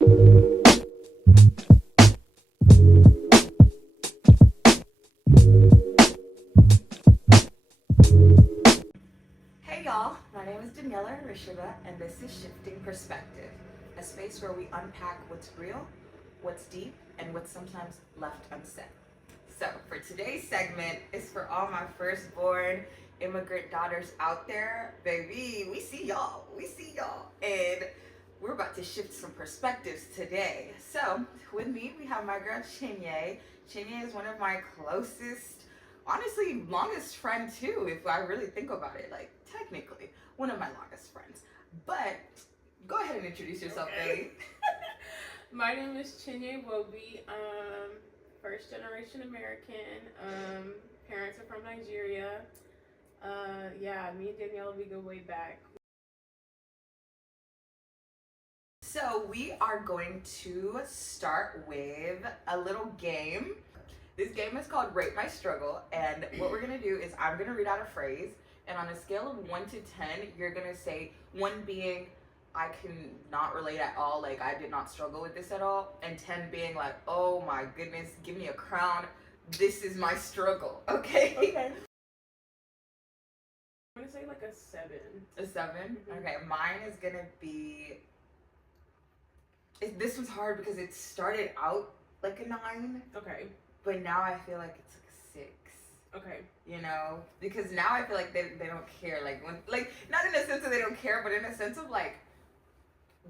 Hey y'all, my name is Danniella Arishaba, and this is Shifting Perspective, a space where we unpack what's real, what's deep, and what's sometimes left unsaid. So, for today's segment is for all my firstborn immigrant daughters out there. Baby, we see y'all. And we're about to shift some perspectives today. So, with me, we have my girl Chinye. Chinye is one of my closest, honestly, longest friend too, if I really think about it. Like, technically, one of my longest friends. But, go ahead and introduce yourself, babe. My name is Chinye Nwaobi. First generation American. Parents are from Nigeria. Me and Danniella, we go way back. So we are going to start with a little game. This game is called Rate My Struggle, and what we're gonna do is I'm gonna read out a phrase, and on a scale of 1 to 10, you're gonna say 1 being I can not relate at all, like I did not struggle with this at all, and 10 being like, oh my goodness, give me a crown, this is my struggle. Okay? Okay. I'm gonna say like a 7. A 7? Mm-hmm. Okay, mine is gonna be. This was hard because it started out like a 9. Okay. But now I feel like it's like a 6. Okay. You know? Because now I feel like they don't care. Like, when, like, not in the sense that they don't care, but in the sense of like,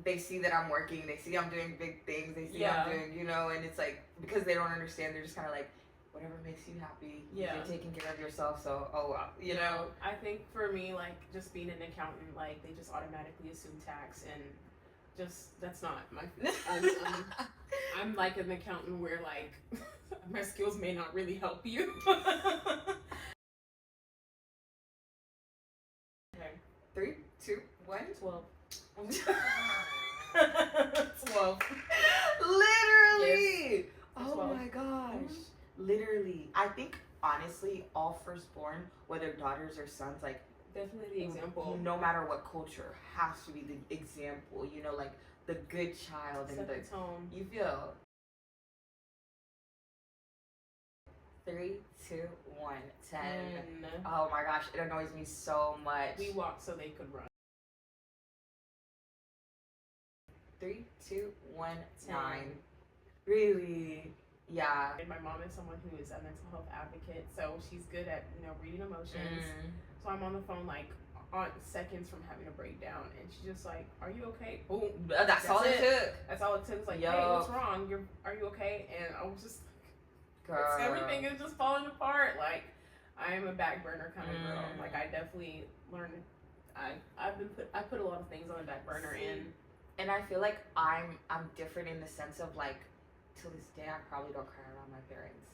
they see that I'm working, they see I'm doing big things, they see I'm doing, you know, and it's like, because they don't understand, they're just kind of like, whatever makes you happy, you're taking care of yourself, so, oh well, you know? I think for me, like, just being an accountant, like, they just automatically assume tax, and just, that's not my, I'm like an accountant where, like, my skills may not really help you. Okay. 3, 2, 1. 12. 12. Literally. Yes. Oh 12. my gosh. Literally. I think honestly, all firstborn, whether daughters or sons, like definitely the example. No matter what culture, has to be the example. You know, like the good child and the tone. You feel. 3, 2, 1, 10. Oh my gosh, it annoys me so much. We walked so they could run. 3, 2, 1, 9. Really? Yeah. And my mom is someone who is a mental health advocate, so she's good at, reading emotions. So I'm on the phone like on seconds from having a breakdown, and she's just like, "Are you okay?" Boom. That's all it took. That's all it took. It's like, "Hey, what's wrong? Are you okay?" And I was just, everything is just falling apart. Like, I am a back burner kind of girl. Like, I definitely learned. I put a lot of things on the back burner, and I feel like I'm different in the sense of like, till this day I probably don't cry around my parents.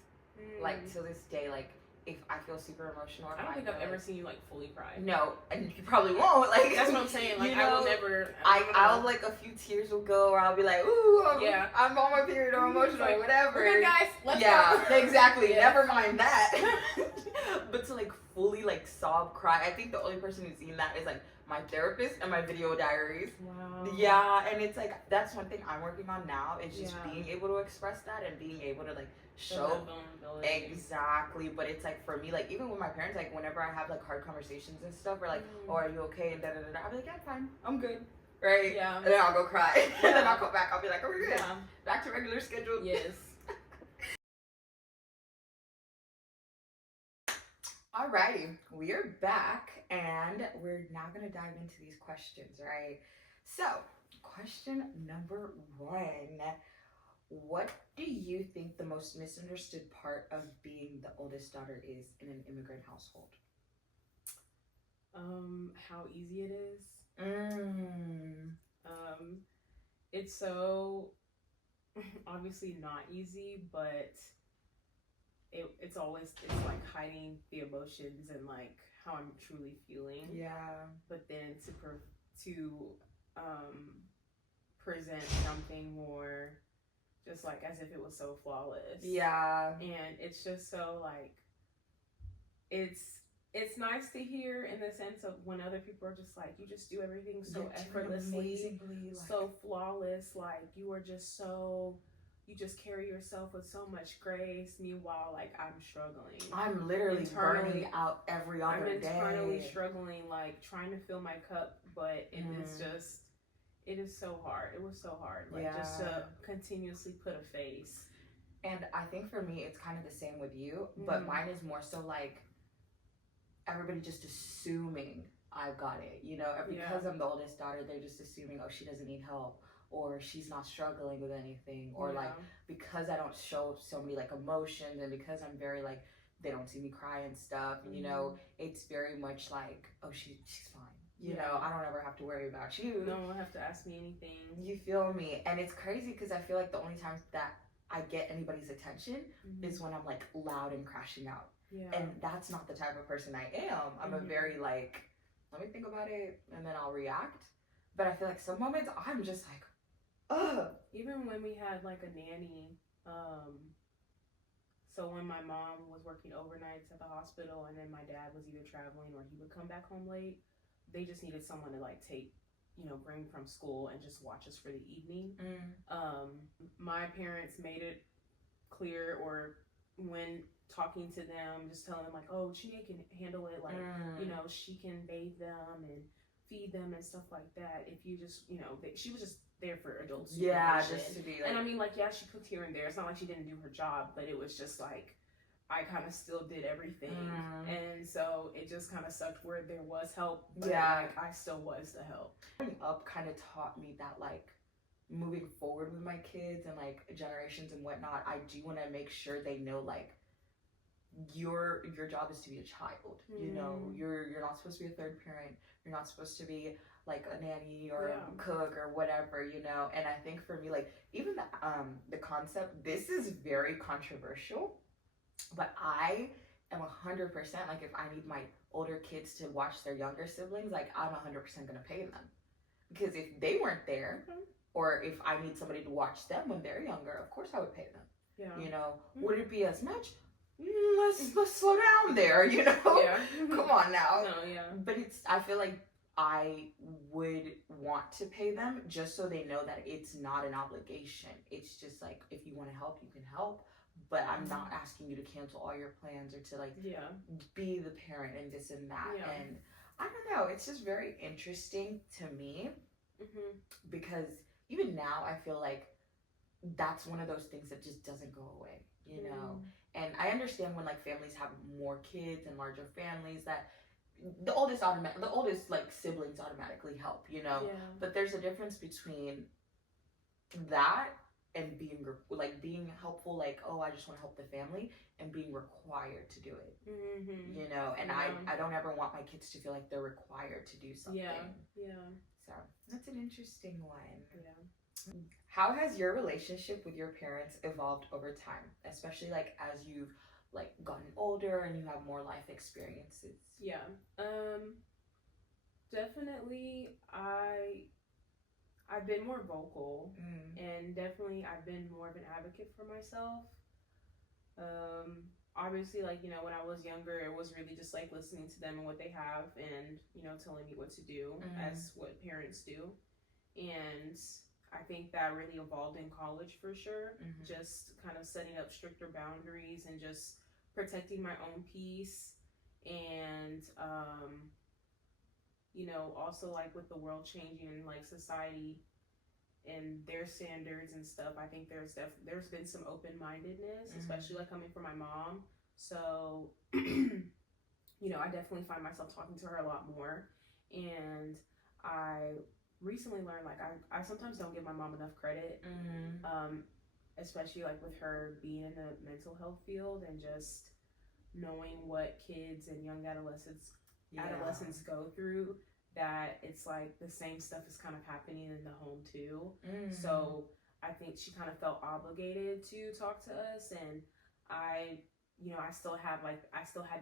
Like, till this day, like, if I feel super emotional, I don't think I've ever seen you like fully cry. No, and you probably won't. Like, that's what I'm saying. Like, I will never. I'll like a few tears will go, or I'll be like, ooh, I'm on my period or emotional, like, whatever. We're good, guys. Let's go. Exactly. Never mind that. But to like fully like sob, cry. I think the only person who's seen that is like my therapist and my video diaries. Wow. Yeah, and it's like that's one thing I'm working on now is just being able to express that and being able to like show exactly. But it's like for me, like even with my parents, like whenever I have like hard conversations and stuff, or like, oh, are you okay? And I'll be like, yeah, I'm fine, I'm good, right? Yeah. And then I'll go cry, and then I'll go back. I'll be like, oh, we're good, back to regular schedule. Yes. Alrighty, we are back, and we're now gonna dive into these questions, right? So, question number 1. What do you think the most misunderstood part of being the oldest daughter is in an immigrant household? How easy it is. It's so obviously not easy, but it's like hiding the emotions and like how I'm truly feeling. Yeah. But then to present something more just like as if it was so flawless. Yeah. And it's just so like it's it's nice to hear in the sense of when other people are just like, you just do everything so effortlessly, so flawless, like you are just so, you just carry yourself with so much grace. Meanwhile, like I'm struggling. I'm literally burning out every other day. I'm internally struggling, like trying to fill my cup, but it is just, it is so hard. It was so hard, like just to continuously put a face. And I think for me, it's kind of the same with you, but mine is more so like everybody just assuming I've got it, you know, because I'm the oldest daughter, they're just assuming, oh, she doesn't need help, or she's not struggling with anything, or like because I don't show so many like emotions, and because I'm very like, they don't see me cry and stuff, you know, it's very much like, oh, she's fine, you know, I don't ever have to worry about you. No one have to ask me anything. You feel me? And it's crazy because I feel like the only times that I get anybody's attention is when I'm like loud and crashing out. And that's not the type of person I am. I'm a very like, let me think about it and then I'll react. But I feel like some moments I'm just like, ugh. Even when we had like a nanny, so when my mom was working overnights at the hospital and then my dad was either traveling or he would come back home late, they just needed someone to like take, you know, bring from school and just watch us for the evening. My parents made it clear, or when talking to them, just telling them like, oh, Chinye can handle it, like, you know, she can bathe them and feed them and stuff like that. If you just, you know, she was just there for adults. Yeah, just to be like, and I mean, like, yeah, she cooked here and there. It's not like she didn't do her job, but it was just like, I kind of still did everything. And so it just kind of sucked where there was help, but like, I still was the help. Growing up kind of taught me that like moving forward with my kids and like generations and whatnot, I do want to make sure they know like your job is to be a child. You know, you're not supposed to be a third parent. You're not supposed to be like a nanny or a cook or whatever, you know. And I think for me, like even the concept, this is very controversial, but I am 100% like, if I need my older kids to watch their younger siblings, like I'm 100% gonna pay them, because if they weren't there, or if I need somebody to watch them when they're younger, of course I would pay them. You know, would it be as much? Let's slow down there, you know. Come on now. But it's, I feel like I would want to pay them just so they know that it's not an obligation. It's just like, if you want to help, you can help, but I'm not asking you to cancel all your plans or to like be the parent and this and that. And I don't know, it's just very interesting to me, because even now I feel like that's one of those things that just doesn't go away, you know. And I understand when like families have more kids and larger families, that the oldest like siblings automatically help, you know. But there's a difference between that and being helpful, like, oh, I just want to help the family, and being required to do it. You know, and I don't ever want my kids to feel like they're required to do something. So that's an interesting one. How has your relationship with your parents evolved over time, especially like as you've like gotten older and you have more life experiences? Definitely I've been more vocal, and definitely I've been more of an advocate for myself. Obviously, like, you know, when I was younger, it was really just like listening to them and what they have, and, you know, telling me what to do, as what parents do. And I think that really evolved in college for sure. Just kind of setting up stricter boundaries and just protecting my own peace. And, you know, also like with the world changing and like society and their standards and stuff, I think there's been some open-mindedness, especially like coming from my mom. So, you know, I definitely find myself talking to her a lot more. And I recently learned, like, I sometimes don't give my mom enough credit, especially like with her being in the mental health field and just knowing what kids and young adolescents go through, that it's like the same stuff is kind of happening in the home too. So I think she kind of felt obligated to talk to us, and I still had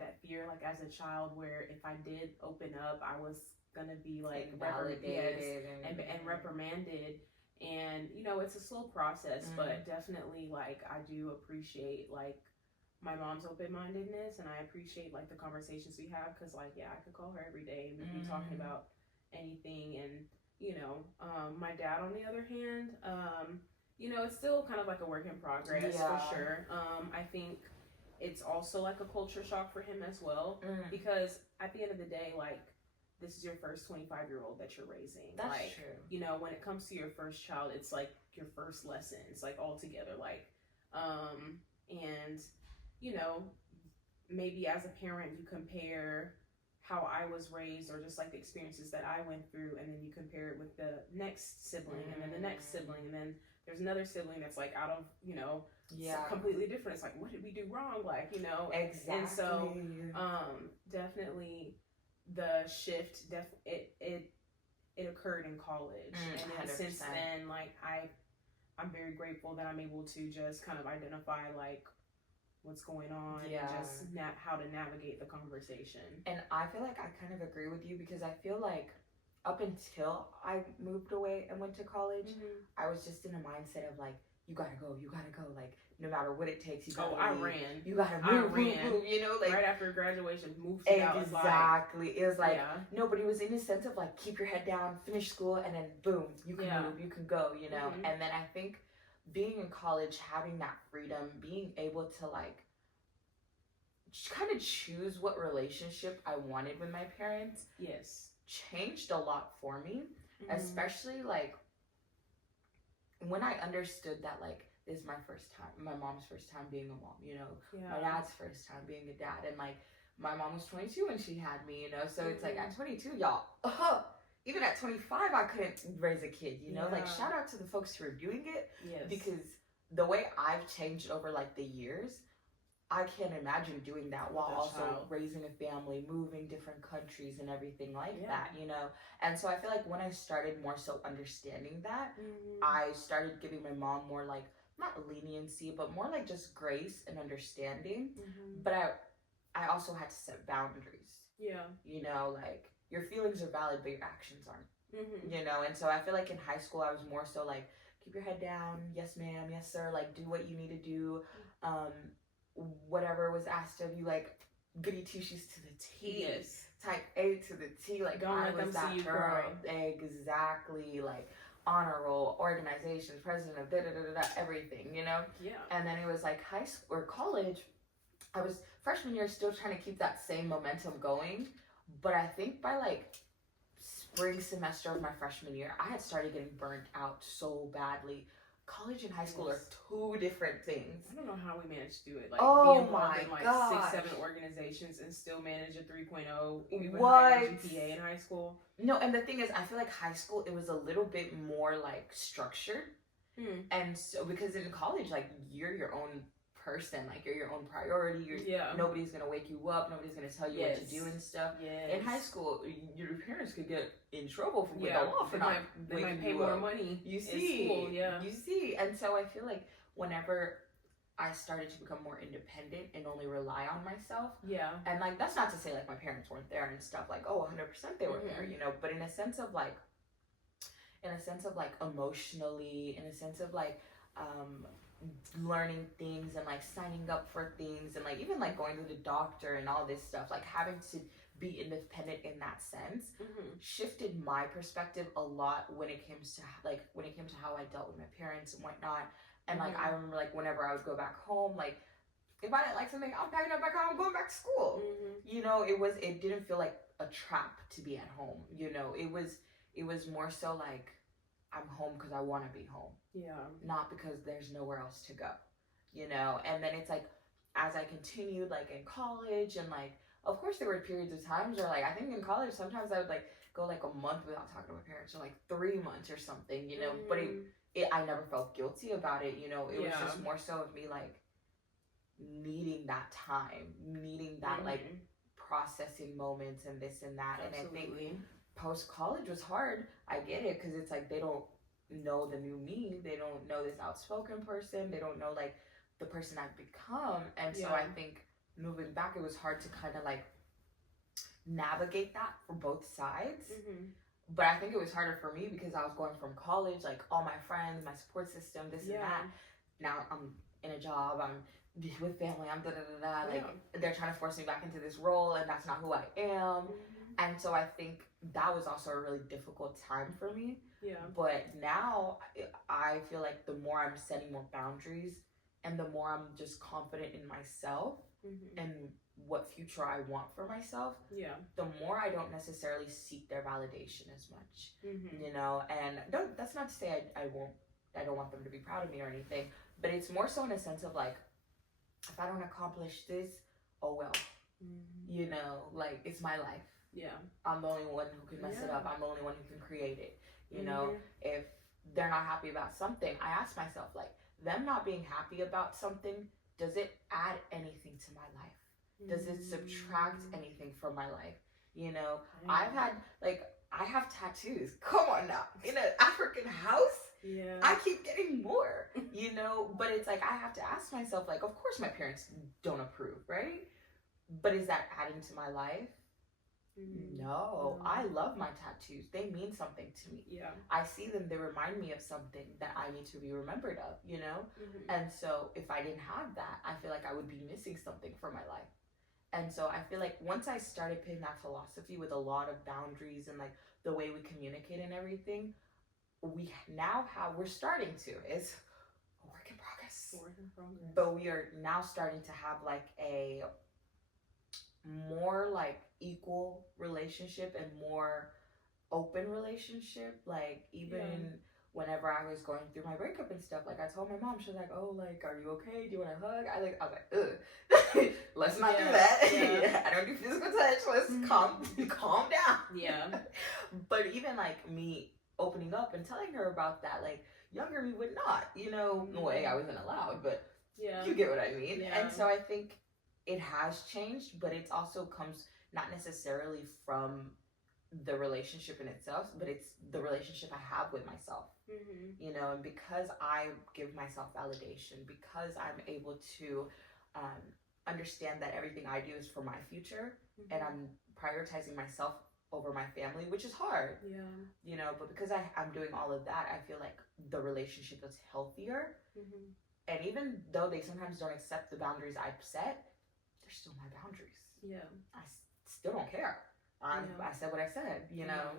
that fear, like as a child, where if I did open up, I was gonna be like validated and reprimanded. And, you know, it's a slow process, but definitely like I do appreciate like my mom's open-mindedness, and I appreciate like the conversations we have, because like, yeah, I could call her every day and we'd be talking about anything. And my dad, on the other hand, it's still kind of like a work in progress for sure. I think it's also like a culture shock for him as well, because at the end of the day, like, this is your first 25-year-old that you're raising. That's like, true. When it comes to your first child, it's like your first lesson. It's like all together, like, and maybe as a parent, you compare how I was raised, or just like the experiences that I went through, and then you compare it with the next sibling, and then the next sibling, and then there's another sibling that's like out of, completely different. It's like, what did we do wrong? Like, Exactly. And so, definitely the shift, it occurred in college. And then 100%. since then, like, I'm very grateful that I'm able to just kind of identify, like, what's going on and just how to navigate the conversation. And I feel like I kind of agree with you, because I feel like up until I moved away and went to college, I was just in a mindset of like, you gotta go, like, no matter what it takes, you gotta leave. I ran. You gotta move, like right after graduation, moved out. Exactly. It was like, no, but it was in a sense of like, keep your head down, finish school, and then boom, you can move, you can go, And then I think being in college, having that freedom, being able to like kind of choose what relationship I wanted with my parents, changed a lot for me. Especially like when I understood that like, this is my first time, my mom's first time being a mom, my dad's first time being a dad, and like my mom was 22 when she had me, so it's like at 22, y'all, even at 25 I couldn't raise a kid, like, shout out to the folks who are doing it, because the way I've changed over like the years, I can't imagine doing that while also raising a family, moving different countries and everything like that, And so I feel like when I started more so understanding that, I started giving my mom more like, not leniency, but more like just grace and understanding. But I also had to set boundaries. Like, your feelings are valid, but your actions aren't. And so I feel like in high school I was more so like, keep your head down, yes ma'am, yes sir, like, do what you need to do. Whatever was asked of you, like, goody two shoes to the T, type A to the T, like, don't let them see you cry. Exactly, like, honor roll, organizations, president of everything, And then it was like high school or college. I was freshman year still trying to keep that same momentum going, but I think by like spring semester of my freshman year, I had started getting burnt out so badly. College and high school are two different things. I don't know how we managed to do it. Like, be involved in like 6-7 organizations and still manage a 3.0 even higher GPA in high school. No, and the thing is, I feel like high school, it was a little bit more like structured. And so, because in college, like, you're your own person, like, you're your own priority. Nobody's gonna wake you up, nobody's gonna tell you what to do and stuff. In high school, your parents could get in trouble with the law for not they might pay more money. You see, school, you see. And so I feel like whenever I started to become more independent and only rely on myself, and like, that's not to say like my parents weren't there and stuff, like, 100% they were there, but in a sense of like emotionally, in a sense of like learning things and like signing up for things and like even like going to the doctor and all this stuff, like having to be independent in that sense, shifted my perspective a lot when it came to how I dealt with my parents and whatnot. And like, I remember like whenever I would go back home, like, if I didn't like something, I'm packing up back home, I'm going back to school. It didn't feel like a trap to be at home. It was more so like, I'm home because I want to be home. Not because there's nowhere else to go. And then it's like, as I continued like in college, and like, of course there were periods of times where like, I think in college sometimes I would like go like a month without talking to my parents, or like 3 months or something, but I never felt guilty about it. It was just more so of me like needing that time, needing that like processing moments and this and that. Absolutely. And I think post college was hard. I get it, because it's like they don't know the new me, they don't know this outspoken person, they don't know like the person I've become. And so I think moving back, it was hard to kind of like navigate that for both sides. But I think it was harder for me because I was going from college, like all my friends, my support system, this and that, now I'm in a job, I'm with family, I'm da-da-da-da, like, they're trying to force me back into this role, and that's not who I am. And so I think that was also a really difficult time for me. Yeah. But now I feel like the more I'm setting more boundaries and the more I'm just confident in myself and what future I want for myself, the more I don't necessarily seek their validation as much, you know. And that's not to say I don't want them to be proud of me or anything, but it's more so in a sense of like, if I don't accomplish this, oh well, you know, like, it's my life. Yeah. I'm the only one who can mess it up. I'm the only one who can create it. You know, if they're not happy about something, I ask myself, like, them not being happy about something, does it add anything to my life? Does it subtract anything from my life? You know, I have tattoos. Come on now. In an African house, I keep getting more, you know, but it's like, I have to ask myself, like, of course my parents don't approve, right? But is that adding to my life? No, I love my tattoos. They mean something to me. Yeah. I see them, they remind me of something that I need to be remembered of, you know? And so if I didn't have that, I feel like I would be missing something from my life. And so I feel like once I started putting that philosophy with a lot of boundaries and like the way we communicate and everything, we're starting to, it's a work in progress. But we are now starting to have like a more like equal relationship and more open relationship. Like, even whenever I was going through my breakup and stuff, like, I told my mom, she was like, oh, like, are you okay? Do you want a hug? I was like, ugh. Let's not do that. I don't do physical touch. Let's calm down. Yeah. But even like me opening up and telling her about that, like, younger me would not, you know, no way, I wasn't allowed, but you get what I mean. And so I think it has changed, but it also comes not necessarily from the relationship in itself, but it's the relationship I have with myself. You know, and because I give myself validation, because I'm able to understand that everything I do is for my future, and I'm prioritizing myself over my family, which is hard. You know, but because I'm doing all of that, I feel like the relationship is healthier. And even though they sometimes don't accept the boundaries I've set, they're still my boundaries. I still don't care. I said what I said, you know.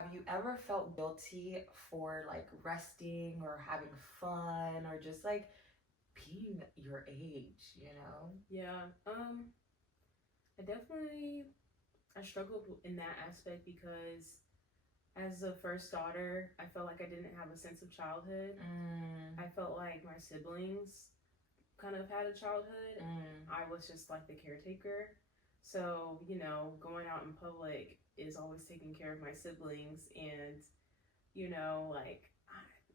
Have you ever felt guilty for like resting or having fun or just like being your age, you know? I struggled in that aspect because as a first daughter, I felt like I didn't have a sense of childhood. I felt like my siblings kind of had a childhood. I was just like the caretaker. So, you know, going out in public is always taking care of my siblings, and, you know, like,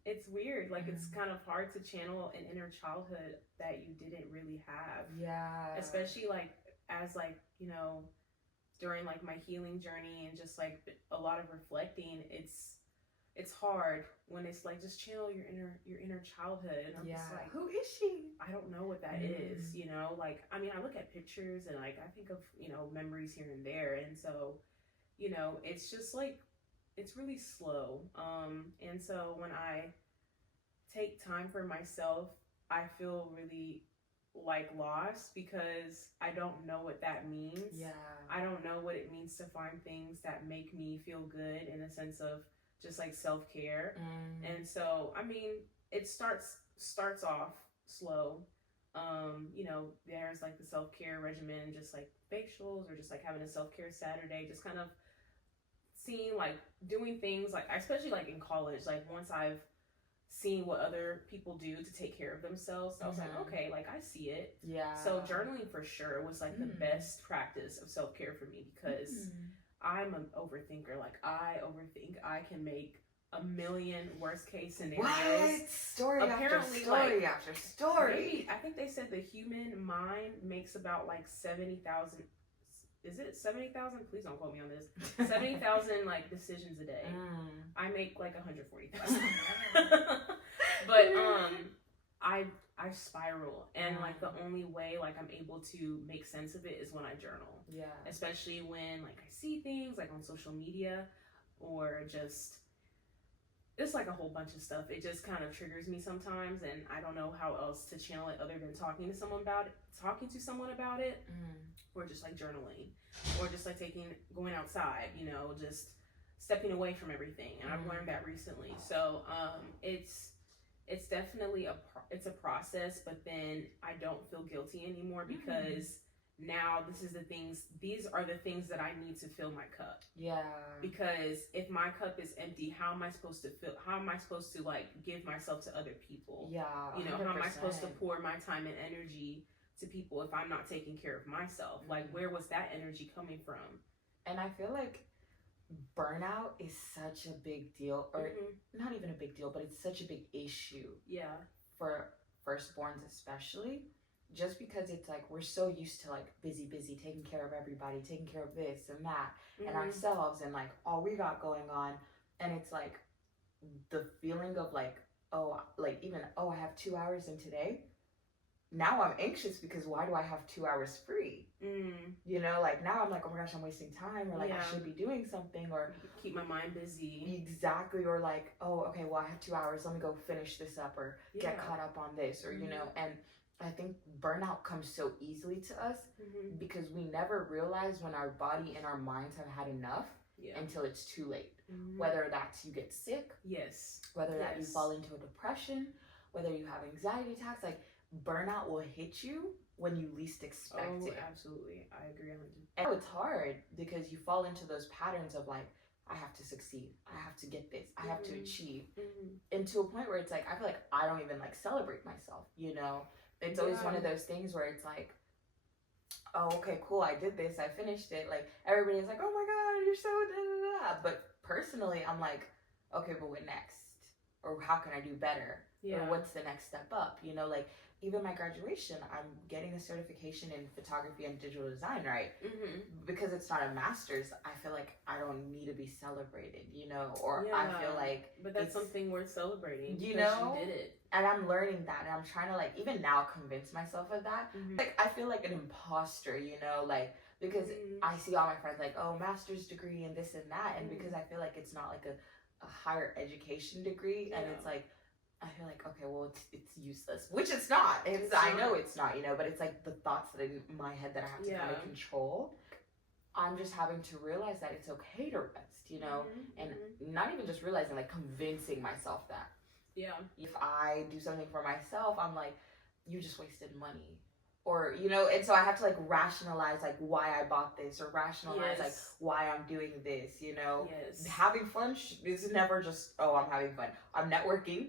it's weird. Like, it's kind of hard to channel an inner childhood that you didn't really have. Especially, like, as, like, you know, during, like, my healing journey and just, like, a lot of reflecting, it's hard when it's like, just channel your inner childhood. And I'm just like, who is she? I don't know what that is, you know? Like, I mean, I look at pictures and like, I think of, you know, memories here and there. And so, you know, it's just like, it's really slow. And so when I take time for myself, I feel really like lost because I don't know what that means. I don't know what it means to find things that make me feel good in a sense of just like self-care. And so, I mean, it starts off slow. You know, there's like the self-care regimen, just like facials or just like having a self-care Saturday, just kind of seeing like doing things like, especially like in college, like once I've seen what other people do to take care of themselves, I was like, okay, like I see it. So journaling for sure was like the best practice of self-care for me because I'm an overthinker. Like, I overthink. I can make a million worst case scenarios. What? Story apparently, after story. Maybe, I think they said the human mind makes about like 70,000. Is it 70,000? Please don't quote me on this. 70,000 like decisions a day. I make like 140,000. But I spiral, and like the only way like I'm able to make sense of it is when I journal. Especially when like I see things like on social media or just it's like a whole bunch of stuff. It just kind of triggers me sometimes, and I don't know how else to channel it other than talking to someone about it, or just like journaling, or just like going outside, you know, just stepping away from everything. And I've learned that recently. So it's definitely it's a process, but then I don't feel guilty anymore because now these are the things that I need to fill my cup. Yeah. Because if my cup is empty, how am I supposed to like give myself to other people? Yeah. 100%. You know, how am I supposed to pour my time and energy to people if I'm not taking care of myself? Like, where was that energy coming from? And I feel like burnout is such a big deal, or not even a big deal, but it's such a big issue. Yeah. For firstborns especially. Just because it's like we're so used to like busy, taking care of everybody, taking care of this and that, and ourselves, and like all we got going on, and it's like the feeling of like, I have 2 hours in today. Now I'm anxious because why do I have 2 hours free? You know, like now I'm like, oh my gosh, I'm wasting time, or like I should be doing something, or keep my mind busy. Exactly, or like, oh, okay, well I have 2 hours, let me go finish this up, or get caught up on this, or you know, and I think burnout comes so easily to us because we never realize when our body and our minds have had enough until it's too late. Whether that's you get sick, whether that you fall into a depression, whether you have anxiety attacks, like burnout will hit you when you least expect it. Absolutely, I agree on you. And it's hard because you fall into those patterns of like, I have to succeed, I have to get this, I have to achieve, and to a point where it's like, I feel like I don't even like celebrate myself, you know. It's always one of those things where it's like, oh, okay, cool, I did this, I finished it. Like, everybody's like, oh my God, you're so da-da-da. But personally, I'm like, okay, but what next? Or how can I do better? Or what's the next step up? You know, like, even my graduation, I'm getting a certification in photography and digital design, right? Because it's not a master's, I feel like I don't need to be celebrated, you know? Or I feel like... But that's something worth celebrating. You know? You did it. And I'm learning that, and I'm trying to, like, even now convince myself of that. Like, I feel like an imposter, you know? Like, because I see all my friends, like, oh, master's degree and this and that. And because I feel like it's not, like, a higher education degree. And it's, like, I feel like, okay, well, it's useless, which it's not. I know it's not, you know, but it's like the thoughts that in my head that I have to kind of control. I'm just having to realize that it's okay to rest, you know, and not even just realizing, like convincing myself that. Yeah. If I do something for myself, I'm like, you just wasted money. Or, you know, and so I have to like rationalize like why I bought this, or rationalize like why I'm doing this, you know. Having fun is never just, oh, I'm having fun. I'm networking.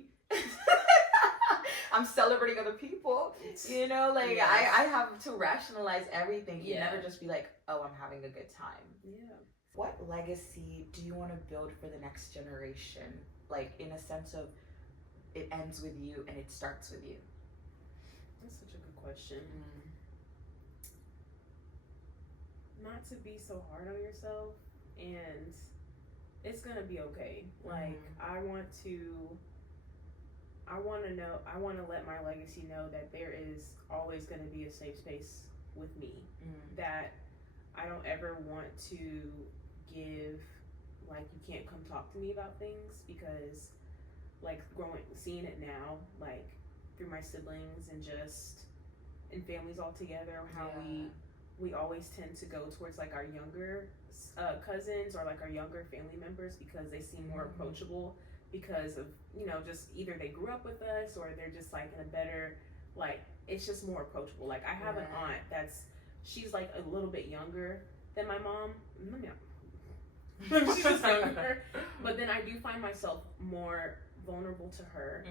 I'm celebrating other people, you know, like I have to rationalize everything. You never just be like, oh, I'm having a good time. What legacy do you want to build for the next generation? Like in a sense of it ends with you and it starts with you. That's such a good question. Not to be so hard on yourself, and it's gonna be okay. Like I want to let my legacy know that there is always going to be a safe space with me. That I don't ever want to give, like, you can't come talk to me about things, because, like, seeing it now, like, through my siblings and just in families all together, how we always tend to go towards, like, our younger cousins or, like, our younger family members because they seem more approachable. Because of, you know, just either they grew up with us or they're just like in a better, like, it's just more approachable. Like I have an aunt she's like a little bit younger than my mom. She's just younger. But then I do find myself more vulnerable to her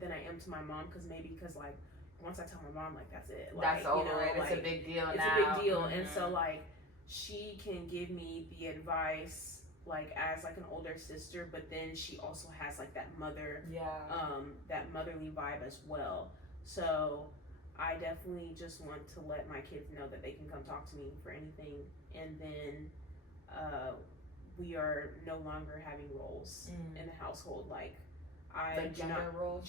than I am to my mom, because like once I tell my mom, like that's it. Like, that's over, you know, it's like, a big deal it's now. It's a big deal. And so like she can give me the advice like as like an older sister, but then she also has like that that motherly vibe as well. So I definitely just want to let my kids know that they can come talk to me for anything. And then we are no longer having roles in the household. Like roles,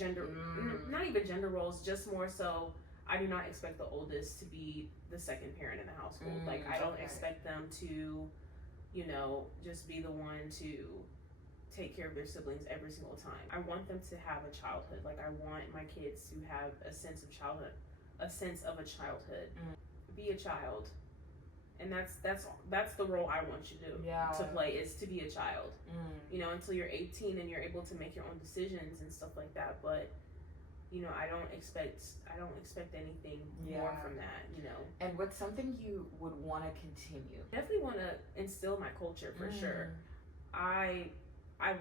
not even gender roles, just more so I do not expect the oldest to be the second parent in the household. Like I don't expect them to, you know, just be the one to take care of their siblings every single time. I want them to have a childhood. Like, I want my kids to have a sense of childhood, a sense of a childhood. Be a child. And that's the role I want you to play, is to be a child. You know, until you're 18 and you're able to make your own decisions and stuff like that. But you know, I don't expect anything more from that, you know. And what's something you would want to continue? Definitely want to instill my culture for sure. I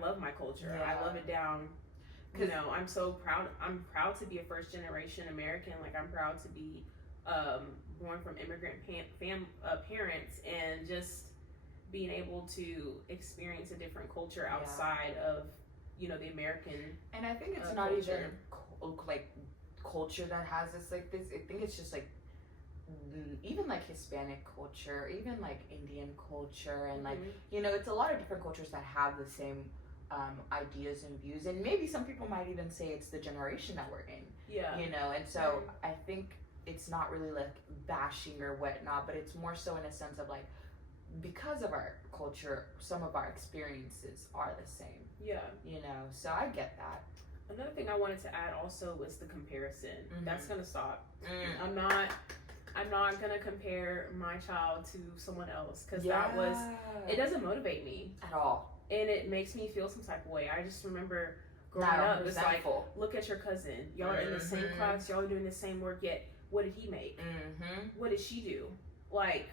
love my culture. I love it down. You know, I'm so proud. I'm proud to be a first generation American. Like, I'm proud to be born from immigrant parents, and just being able to experience a different culture outside of, you know, the American. And I think it's not culture. Even like culture that has this like this. I think it's just like even like Hispanic culture, even like Indian culture, and like, you know, it's a lot of different cultures that have the same ideas and views, and maybe some people might even say it's the generation that we're in. You know, and so I think it's not really like bashing or whatnot, but it's more so in a sense of like, because of our culture, some of our experiences are the same. You know, so I get that. Another thing I wanted to add also was the comparison. That's gonna stop. I'm not gonna compare my child to someone else, because it doesn't motivate me at all, and it makes me feel some type of way. I just remember growing up, it's like, look at your cousin. Y'all are in the same class. Y'all are doing the same work. Yet, what did he make? What did she do? Like,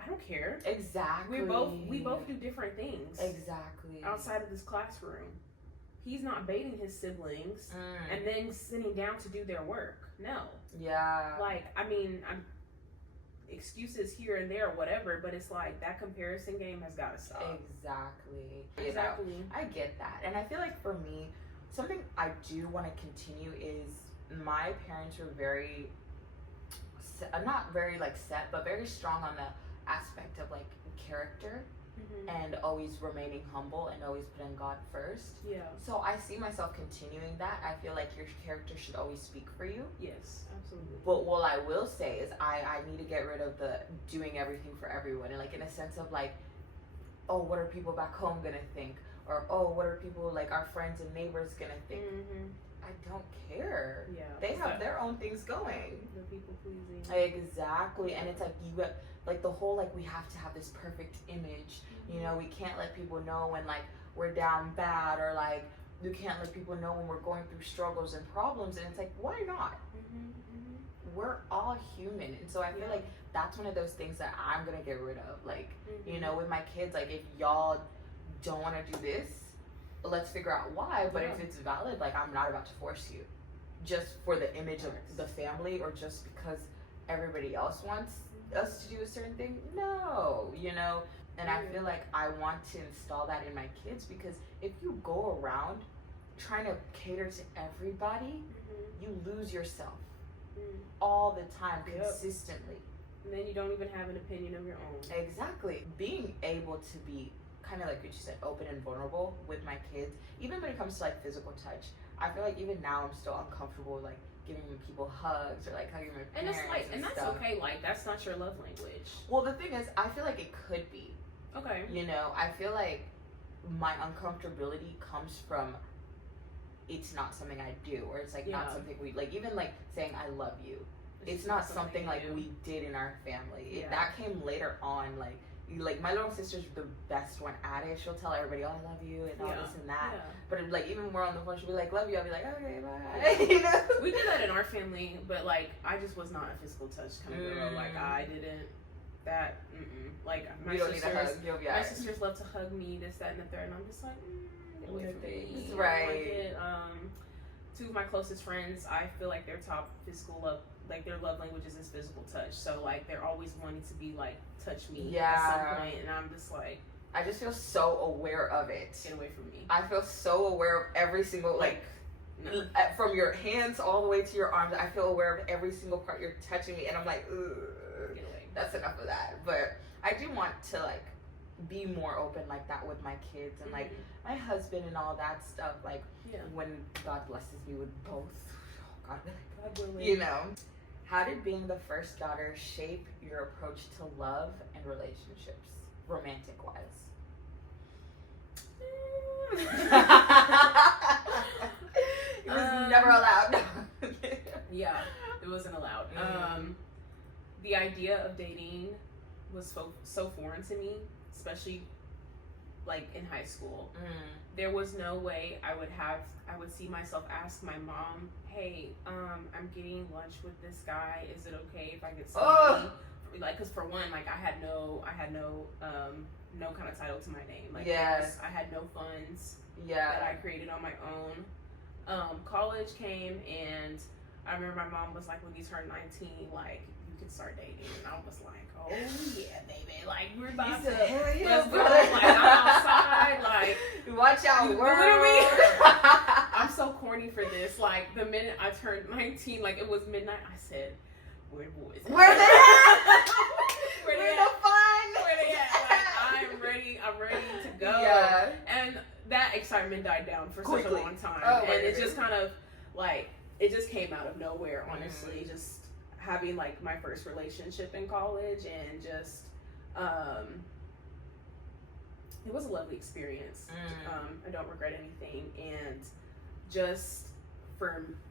I don't care. Exactly. We both do different things. Exactly. Outside of this classroom. He's not baiting his siblings and then sitting down to do their work. No. Like, I mean, excuses here and there or whatever, but it's like, that comparison game has got to stop. Exactly. Exactly. You know, I get that. And I feel like for me, something I do want to continue is, my parents were very, not very like set, but very strong on the aspect of like character. And always remaining humble and always putting God first. So I see myself continuing that. I feel like your character should always speak for you. Yes, absolutely. But what I will say is I need to get rid of the doing everything for everyone, and like in a sense of like, oh, what are people back home gonna think? Or, oh, what are people like our friends and neighbors gonna think? I don't care. They have their own things going. The people pleasing. Exactly. And it's like, you got like the whole like, we have to have this perfect image. You know, we can't let people know when like we're down bad, or like we can't let people know when we're going through struggles and problems. And it's like, why not? We're all human. And so I feel like that's one of those things that I'm gonna get rid of. Like, you know, with my kids, like, if y'all don't want to do this, let's figure out why. But if it's valid, like, I'm not about to force you just for the image of the family, or just because everybody else wants us to do a certain thing. No, you know. And I feel like I want to install that in my kids, because if you go around trying to cater to everybody, you lose yourself all the time, consistently. And then you don't even have an opinion of your own. Exactly. Being able to be kind of like what you said, open and vulnerable with my kids, even when it comes to like physical touch. I feel like even now I'm still uncomfortable like giving people hugs or like hugging my parents. And it's like, and that's stuff. Okay, like that's not your love language. Well, the thing is, I feel like it could be. Okay. You know, I feel like my uncomfortability comes from, it's not something I do, or it's like not something we like, even like saying I love you. It's not something like we did in our family. That came later on. Like my little sister's the best one at it. She'll tell everybody, oh, I love you and all this and that. But like, even when we're on the phone, she'll be like, love you. I'll be like, okay, bye. You know? We did that in our family, but like, I just was not a physical touch kind of girl. Like, I didn't. Like, my sisters love to hug me, this, that, and the third, and I'm just like, get away from me. Right. Two of my closest friends, I feel like their top physical love, like their love languages is physical touch. So like, they're always wanting to be like, touch me at some point, and I'm just like, I just feel so aware of it. Get away from me. I feel so aware of every single from your hands all the way to your arms. I feel aware of every single part you're touching me, and I'm like, ugh. That's enough of that. But I do want to like be more open like that with my kids and like my husband and all that stuff. Like when God blesses me with both, God willing, you know. How did being the first daughter shape your approach to love and relationships, romantic wise? It was never allowed. Yeah, it wasn't allowed. The idea of dating was so foreign to me, especially like in high school. There was no way I would see myself ask my mom, hey, I'm getting lunch with this guy, is it okay if I get some money? Like, because for one, like I had no kind of title to my name. Like, I had no funds that I created on my own. College came, and I remember my mom was like, when you turn 19, like, you can start dating. And I was like, oh yeah, baby, like, we're about to, let's go. Like, I'm outside, like, watch out, world. I'm so corny for this. Like, the minute I turned 19, like, it was midnight, I said, where the boys at? Where they at? Where the fun? Where they at? Like, I'm ready to go. Yeah. And that excitement died down for such a long time. And it just kind of, like, it just came out of nowhere, honestly. Just having, like, my first relationship in college, and just, it was a lovely experience. I don't regret anything. And just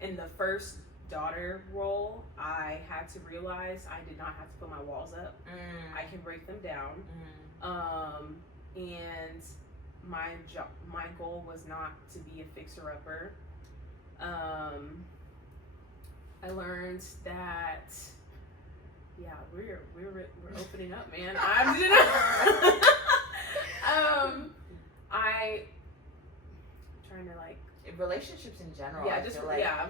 in the first daughter role, I had to realize I did not have to put my walls up. I can break them down. And my goal was not to be a fixer-upper. I learned that, yeah, we're opening up, man. I'm trying to, like, relationships in general. Yeah, I just feel like, yeah.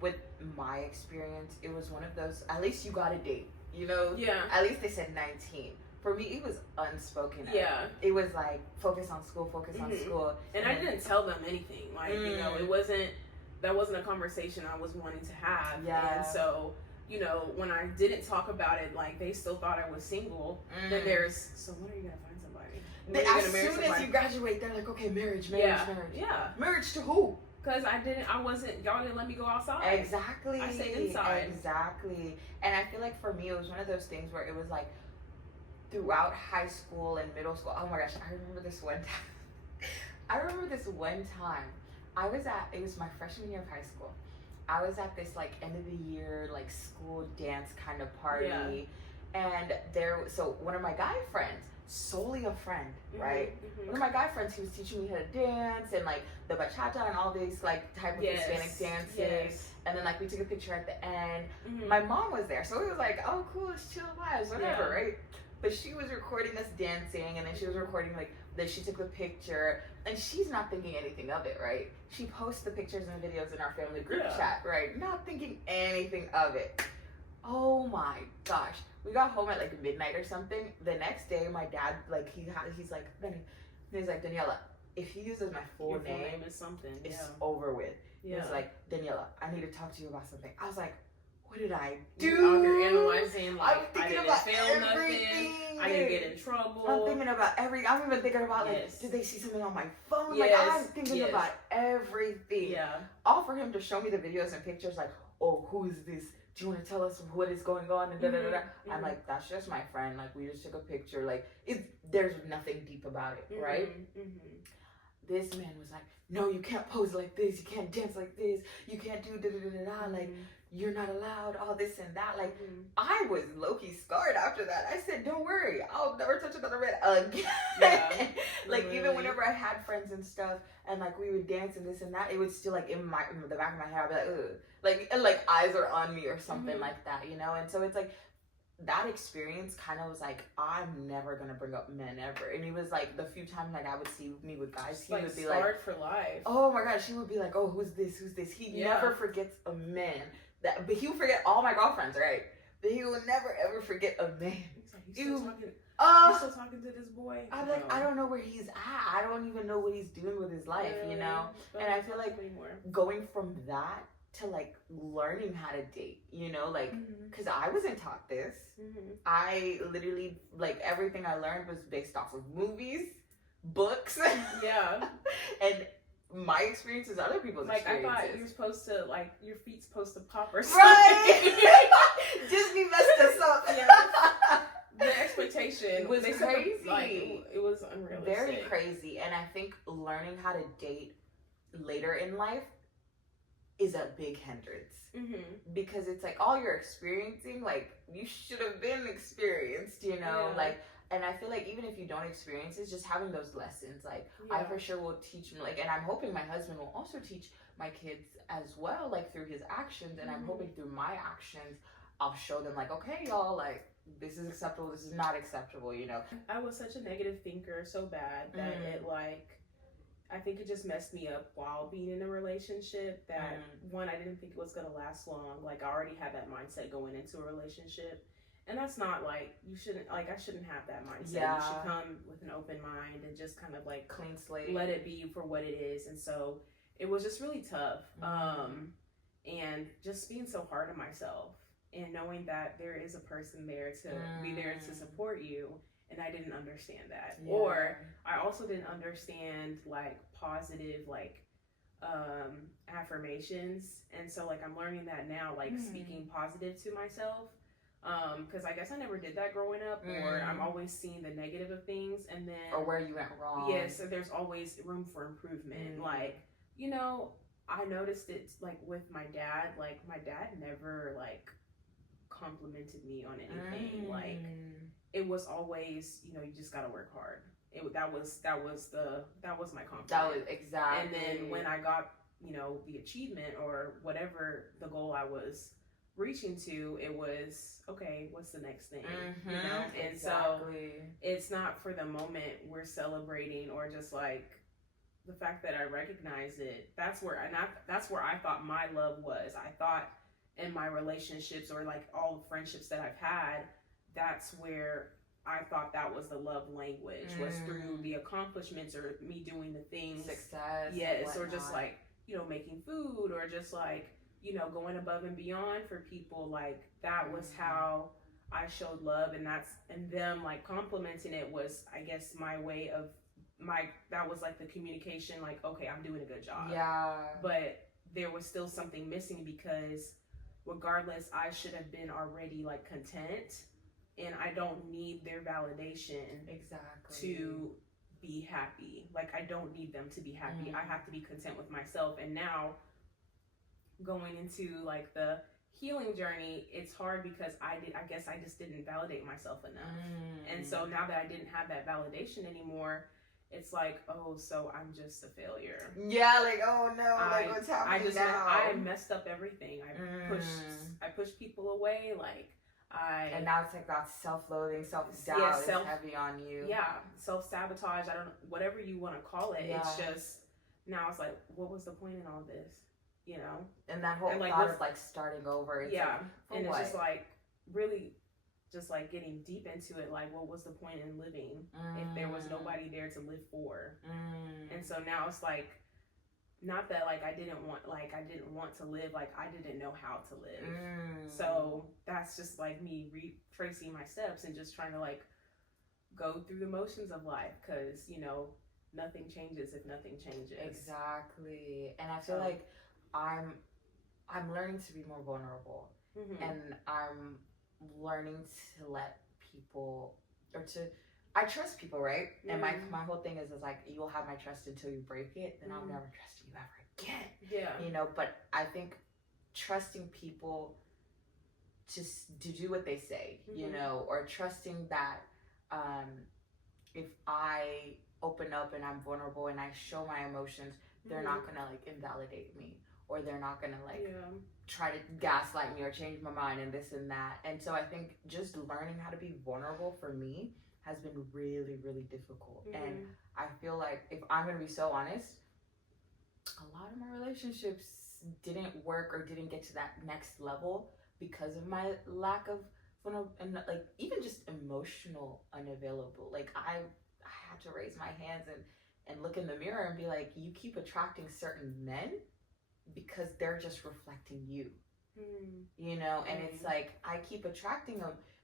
With my experience, it was one of those. At least you got a date, you know. Yeah. At least they said 19. For me, it was unspoken. Yeah. It was like focus on school, on school. And I didn't tell them anything. Like, you know, that wasn't a conversation I was wanting to have. Yeah. And so, you know, when I didn't talk about it, like, they still thought I was single. Then so when are you gonna find somebody? As soon as you graduate, they're like, okay, marriage. Yeah. Marriage to who? Because y'all didn't let me go outside. Exactly. I stayed inside. Exactly. And I feel like for me, it was one of those things where it was like, throughout high school and middle school, oh my gosh, I remember this one time. It was my freshman year of high school. I was at this like end of the year, like school dance kind of party. And so one of my guy friends, solely a friend, right? One of my guy friends, he was teaching me how to dance and like the bachata and all these like type of Hispanic dances. And then like we took a picture at the end. My mom was there, so it was like, oh cool, it's chill vibes, whatever, right? But she was recording us dancing, and then she was recording like that she took the picture, and she's not thinking anything of it, right? She posts the pictures and videos in our family group chat, right? Not thinking anything of it. Oh my gosh. We got home at like midnight or something. The next day, my dad, like, he's like, Danniella, if he uses my full name is something. It's over with. He was like, Danniella, I need to talk to you about something. I was like, what did I do? You're analyzing, like, I didn't about fail nothing. I didn't get in trouble. I'm thinking about I'm even thinking about, like, did they see something on my phone? Like, I'm thinking about everything. Yeah. All for him to show me the videos and pictures, like, oh, who is this? Do you want to tell us what is going on? And da-da-da-da. I'm like, that's just my friend. Like, we just took a picture. Like, there's nothing deep about it, right? This man was like, no, you can't pose like this. You can't dance like this. You can't do da-da-da-da-da. Like, you're not allowed, all this and that. Like, I was low-key scarred after that. I said, don't worry, I'll never touch another man again. Like, even whenever I had friends and stuff, and like we would dance and this and that, it would still like in the back of my head, I'd be like, ugh. Like eyes are on me or something like that, you know? And so it's like, that experience kind of was like, I'm never gonna bring up men ever. And it was like the few times my dad would see me with guys, he would be like, for life. Oh my gosh, he would be like, oh, who's this? He never forgets a man. But he would forget all my girlfriends, right? But he will never ever forget a man. You're still talking to this boy? I'm like, I don't know where he's at. I don't even know what he's doing with his life, you know? And I feel like going from that to like learning how to date, you know, like, because I wasn't taught this. I literally, like, everything I learned was based off of movies, books, and my experiences, other people's experiences. Like, I thought you're supposed to, like, your feet's supposed to pop or something. Right! Disney messed us up. the expectation was they crazy. It was unrealistic. Very crazy. And I think learning how to date later in life is a big hindrance. Because it's like all you're experiencing, like you should have been experienced, you know, like. And I feel like even if you don't experience it, just having those lessons, like I for sure will teach me, like, and I'm hoping my husband will also teach my kids as well, like through his actions. And I'm hoping through my actions, I'll show them like, okay, y'all, like this is acceptable, this is not acceptable, you know. I was such a negative thinker so bad that it like, I think it just messed me up while being in a relationship that one, I didn't think it was going to last long. Like I already had that mindset going into a relationship. And that's not like, you shouldn't, like I shouldn't have that mindset. You should come with an open mind and just kind of like clean slate, let it be for what it is. And so it was just really tough. And just being so hard on myself and knowing that there is a person there to be there to support you. And I didn't understand that. Or I also didn't understand like positive, like affirmations. And so like I'm learning that now, like speaking positive to myself. Because I guess I never did that growing up, or I'm always seeing the negative of things, and then or where you went wrong. Yes, so there's always room for improvement. Like, you know, I noticed it like with my dad. Like my dad never like complimented me on anything. Like it was always, you know, you just gotta work hard. That was my compliment. That was exactly. And then when I got, you know, the achievement or whatever the goal I was reaching to, it was okay, what's the next thing, you know? And so it's not for the moment we're celebrating or just like the fact that I recognize it. That's where I thought my love was. I thought in my relationships or like all the friendships that I've had, that's where I thought that was the love language, was through the accomplishments or me doing the things, success, yes, or just like, you know, making food or just like, you know, going above and beyond for people. Like that was how I showed love, and them like complimenting it was, I guess, my way of that was like the communication, like, okay, I'm doing a good job. Yeah. But there was still something missing because regardless, I should have been already like content, and I don't need their validation to be happy. Like I don't need them to be happy. I have to be content with myself. And now going into like the healing journey, it's hard because I guess I just didn't validate myself enough. And so now that I didn't have that validation anymore, it's like, oh, so I'm just a failure. Yeah, like, oh no, like what's happening now? I messed up everything. I pushed people away, like and now it's like that self-loathing, self-doubt is heavy on you. Yeah, self-sabotage, I don't know, whatever you want to call it. It's just, now it's like, what was the point in all this? You know? And that whole thought of like starting over. It's like, and it's just like, really just like getting deep into it, like what was the point in living if there was nobody there to live for? And so now it's like, not that like I didn't want to live, like I didn't know how to live. So that's just like me retracing my steps and just trying to like go through the motions of life, because you know, nothing changes if nothing changes. Exactly. And I feel like I'm learning to be more vulnerable, and I'm learning to let people, or I trust people, right? And my whole thing is like, you'll have my trust until you break it, then I'll never trust you ever again. Yeah. You know, but I think trusting people to do what they say, you know, or trusting that if I open up and I'm vulnerable and I show my emotions, they're not gonna like invalidate me, or they're not gonna like try to gaslight me or change my mind and this and that. And so I think just learning how to be vulnerable for me has been really, really difficult. And I feel like, if I'm gonna be so honest, a lot of my relationships didn't work or didn't get to that next level because of my lack of and like even just emotional unavailable. Like I had to raise my hands and look in the mirror and be like, you keep attracting certain men because they're just reflecting you. You know, and it's like, I keep attracting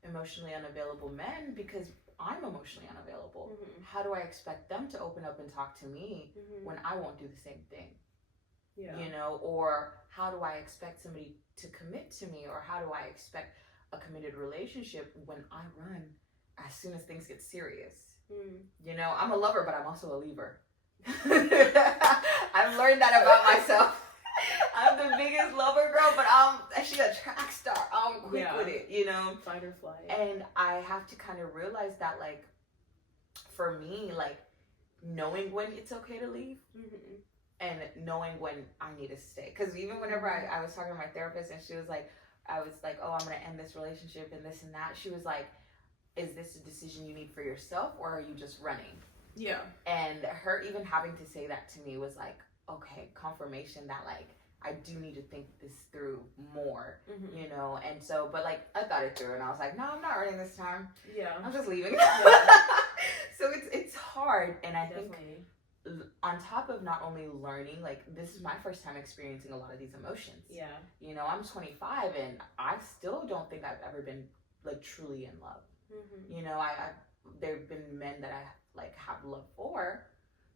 emotionally unavailable men because I'm emotionally unavailable. How do I expect them to open up and talk to me when I won't do the same thing? You know, or how do I expect somebody to commit to me, or how do I expect a committed relationship when I run as soon as things get serious. Mm. You know, I'm a lover, but I'm also a lever. I've learned that about myself. I'm the biggest lover girl, but I'm actually a track star. I'm quick with it, you know? Fight or flight. And I have to kind of realize that, like, for me, like, knowing when it's okay to leave and knowing when I need to stay. Because even whenever I was talking to my therapist and she was like, I was like, oh, I'm going to end this relationship and this and that. She was like, is this a decision you need for yourself or are you just running? Yeah. And her even having to say that to me was like, okay, confirmation that, like, I do need to think this through more, you know? And so, but, like, I thought it through and I was like, no, I'm not running this time. Yeah. I'm just leaving. Yeah. So it's hard. And I Definitely. think on top of not only learning, like, this is my first time experiencing a lot of these emotions. Yeah. You know, I'm 25 and I still don't think I've ever been, like, truly in love. You know, there've been men that I, like, have love for,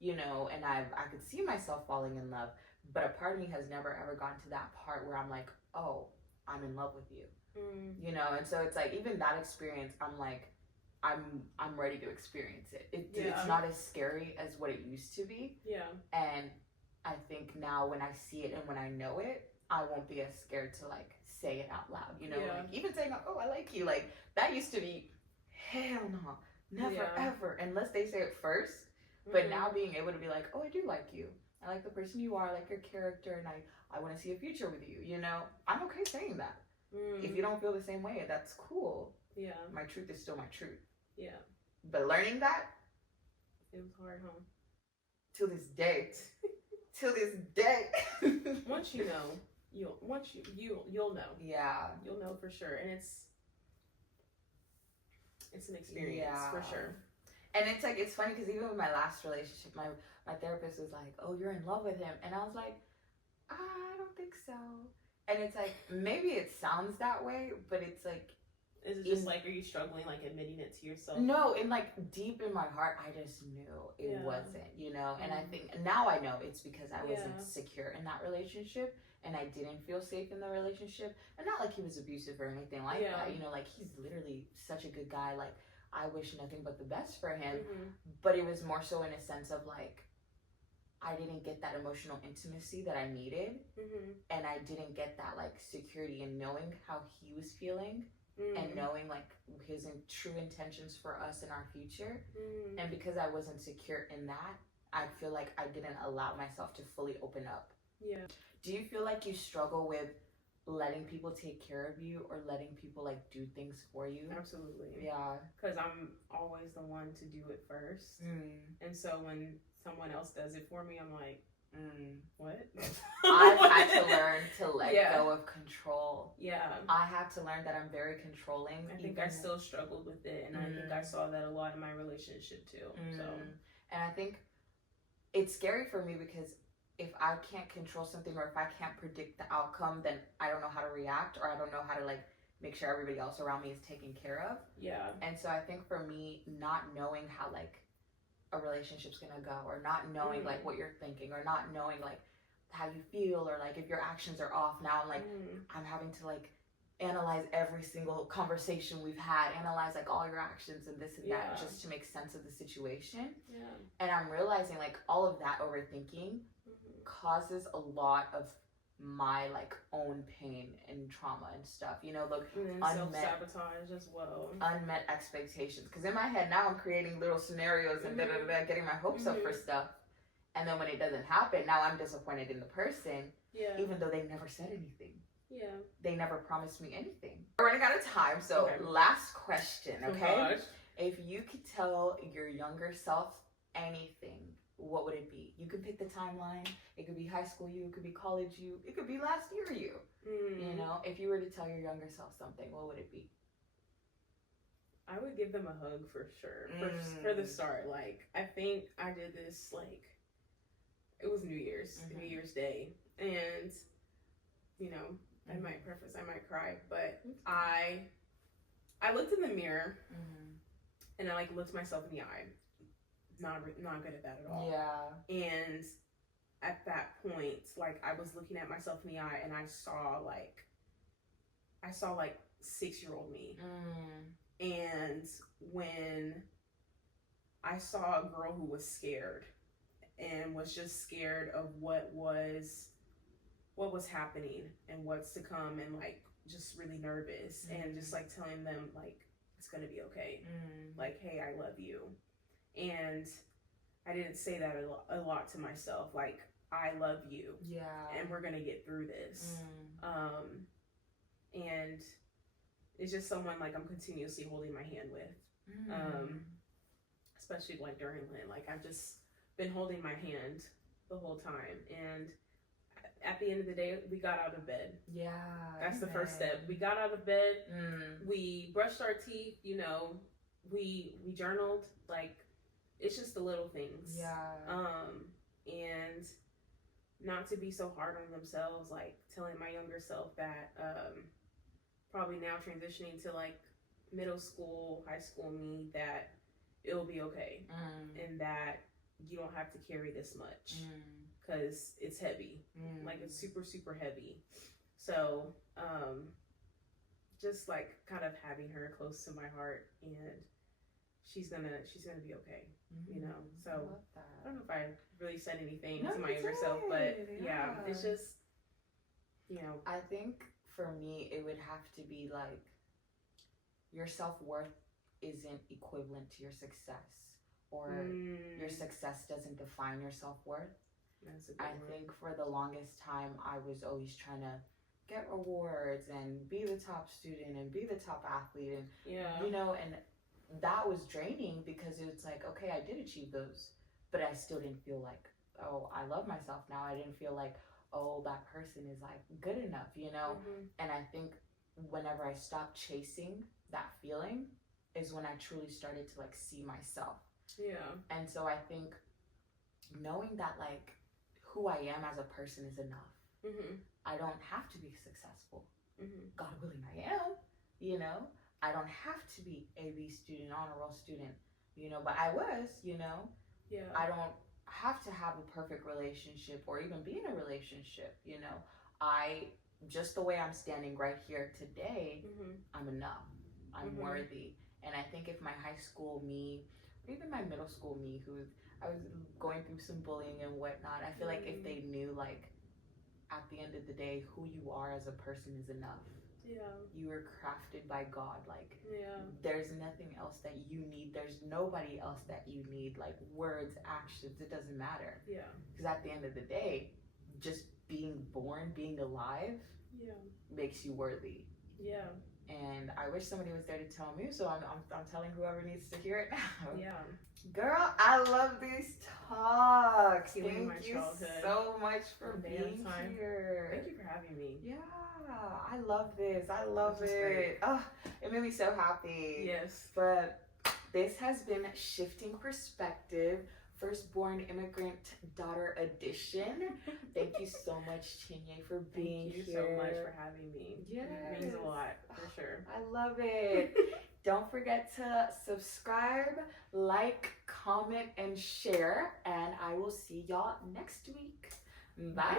you know, and I could see myself falling in love. But a part of me has never ever gotten to that part where I'm like, oh, I'm in love with you, you know? And so it's like, even that experience, I'm like, I'm ready to experience it. It's not as scary as what it used to be. Yeah. And I think now when I see it and when I know it, I won't be as scared to, like, say it out loud, you know? Like, even saying, oh, I like you, like, that used to be, hell no, never ever, unless they say it first. But now being able to be like, oh, I do like you. I like the person you are, I like your character, and I want to see a future with you, you know? I'm okay saying that. If you don't feel the same way, that's cool. Yeah. My truth is still my truth. Yeah. But learning that, it was hard, huh? Till this day. Till this day. Once you know, you'll know. Yeah. You'll know for sure. And it's an experience for sure. And it's like, it's funny because even with my last relationship, my therapist was like, oh, you're in love with him. And I was like, I don't think so. And it's like, maybe it sounds that way, but it's like. Is it just like, are you struggling, like, admitting it to yourself? No, and, like, deep in my heart, I just knew it wasn't, you know? And I think, now I know it's because I wasn't secure in that relationship. And I didn't feel safe in the relationship. And not like he was abusive or anything like that. You know, like, he's literally such a good guy. Like, I wish nothing but the best for him. But it was more so in a sense of, like, I didn't get that emotional intimacy that I needed. And I didn't get that, like, security in knowing how he was feeling. And knowing, like, his true intentions for us in our future. And because I wasn't secure in that, I feel like I didn't allow myself to fully open up. Yeah. Do you feel like you struggle with letting people take care of you or letting people, like, do things for you? Absolutely. Yeah. Because I'm always the one to do it first. And so when someone else does it for me, I'm like, what? I've had to learn to let go of control. Yeah. I had to learn that I'm very controlling. I think I still struggled with it. And I think I saw that a lot in my relationship too. So. And I think it's scary for me because if I can't control something or if I can't predict the outcome, then I don't know how to react or I don't know how to, like, make sure everybody else around me is taken care of. Yeah. And so I think for me, not knowing how, like, a relationship's gonna go or not knowing, like, what you're thinking or not knowing, like, how you feel or, like, if your actions are off, now I'm, like, I'm having to, like, analyze every single conversation we've had, analyze, like, all your actions and this and that just to make sense of the situation. Yeah. And I'm realizing, like, all of that overthinking causes a lot of my, like, own pain and trauma and stuff, you know, like, self-sabotage as well, unmet expectations, because in my head now I'm creating little scenarios and getting my hopes up for stuff, and then when it doesn't happen, now I'm disappointed in the person, even though they never said anything. They never promised me anything. We're running out of time, so last question, okay? If you could tell your younger self anything, what would it be? You could pick the timeline. It could be high school you, it could be college you, it could be last year you. You know, if you were to tell your younger self something, what would it be? I would give them a hug for sure. For the start. Like, I think I did this, like, it was New Year's Day. And, you know, I might preface, I might cry, but I looked in the mirror and I, like, looked myself in the eye. Not good at that at all. Yeah. And at that point, like, I was looking at myself in the eye and I saw like 6-year-old me. And when I saw a girl who was scared and was just scared of what was happening and what's to come, and like just really nervous, and just like telling them like it's gonna be okay, like, hey, I love you. And I didn't say that a lot to myself, like, I love you, and we're gonna get through this. And it's just someone like I'm continuously holding my hand with, especially like during Lent. Like, I've just been holding my hand the whole time, and at the end of the day, we got out of bed. That's the first step. We got out of bed. We brushed our teeth. You know, we journaled. Like, it's just the little things. And not to be so hard on themselves. Like, telling my younger self that probably now transitioning to like middle school, high school me, that it'll be okay, and that you don't have to carry this much. Because it's heavy, like it's super, super heavy. So, just like kind of having her close to my heart, and she's gonna be okay, you know. So I don't know if I really said anything to my younger self, but yeah, it's just, you know. I think for me, it would have to be like your self-worth isn't equivalent to your success, or your success doesn't define your self-worth. I think for the longest time, I was always trying to get rewards and be the top student and be the top athlete, and you know, and that was draining, because it's like, okay, I did achieve those, but I still didn't feel like, oh, I love myself now. I didn't feel like, oh, that person is like good enough, you know. And I think whenever I stopped chasing that feeling is when I truly started to like see myself. And so I think knowing that like who I am as a person is enough. I don't have to be successful. God willing, I am, you know. I don't have to be a B student, honor roll student, you know, but I was, you know. I don't have to have a perfect relationship or even be in a relationship, you know. I, just the way I'm standing right here today, I'm enough. I'm worthy. And I think if my high school me, or even my middle school me, who I was going through some bullying and whatnot, I feel like if they knew, like, at the end of the day, who you are as a person is enough. You were crafted by God. Like, there's nothing else that you need. There's nobody else that you need. Like, words, actions, it doesn't matter. Because at the end of the day, just being born, being alive, makes you worthy. And I wish somebody was there to tell me, so I'm telling whoever needs to hear it now. Girl, I love these talks. Thank you so much for being here. Thank you for having me. I love this. I love it. Oh, it made me so happy. But this has been Shifting Perspective, Firstborn Immigrant Daughter Edition. Thank you so much, Chinye, for being here. Thank you so much for having me. It means a lot, for sure. I love it. Don't forget to subscribe, like, comment, and share. And I will see y'all next week. Bye.